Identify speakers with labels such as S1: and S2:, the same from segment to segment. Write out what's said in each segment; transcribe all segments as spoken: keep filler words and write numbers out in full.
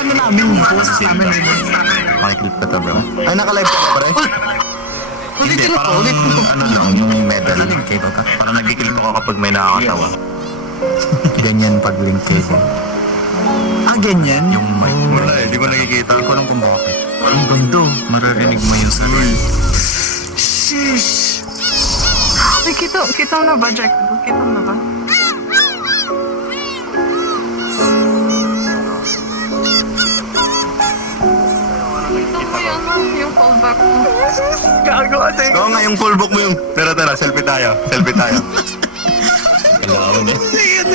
S1: ano namin, post namin.
S2: Makikip ka to, bro.
S3: Ay, naka-live ka ba, pre?
S2: Hindi,
S1: Ulitin mo to,
S2: parang
S1: ulitin mo.
S2: ano lang, yung medal. Link cable ka? Parang nagkikilip ako kapag may nakakatawa.
S3: Ganyan pag link cable.
S1: Ah, ganyan?
S2: Yung mic. Wala eh, di ko nakikita. Hindi ko alam kung bakit. Ang ganda. Maririnig mo yung sarili.
S1: Sheesh!
S4: Ay, kita, kita mo na ba, Jack? Kita mo na ba? Kita mo yung, ano, yung fallback mo.
S1: Gago, ate.
S3: Oo nga, yung full book mo yung... Tara, tara, selfie tayo. Selfie tayo.
S2: Kailangan eh.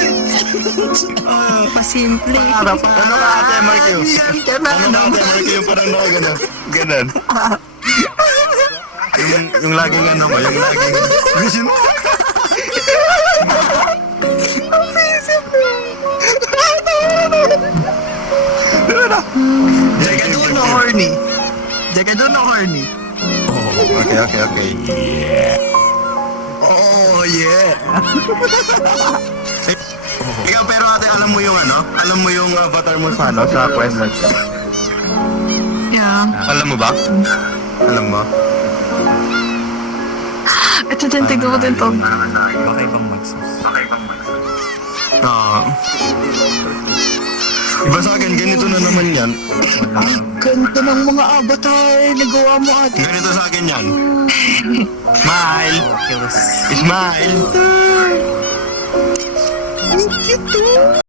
S4: Pasimple.
S3: Ano ka, ate, Mark Q?
S1: Yan ka na.
S3: Ano ka, ate, Mark Q? Yung parang naka gano'n. Ganon. Yung, yung laging ano ko, yung laging... Vision mo!
S1: Jagadoo no horny. Jagadoo no horny.
S3: Oh, okay, okay, okay.
S1: Oh, yeah.
S3: Ikaw, pero ate, alam mo yung ano? Alam mo yung avatar mo sa ano? Sa quest?
S4: Yeah.
S3: Alam mo ba? Alam mo?
S4: Ito din, tignan mo din to.
S2: Baka ibang magsus.
S3: Oo. Iba sa akin, ganito na naman yan.
S1: Ganda ng mga avatar. Nagawa mo, ate.
S3: Ganito sa akin yan. Smile!
S2: Kills.
S3: Smile!
S1: Ang cute, oh.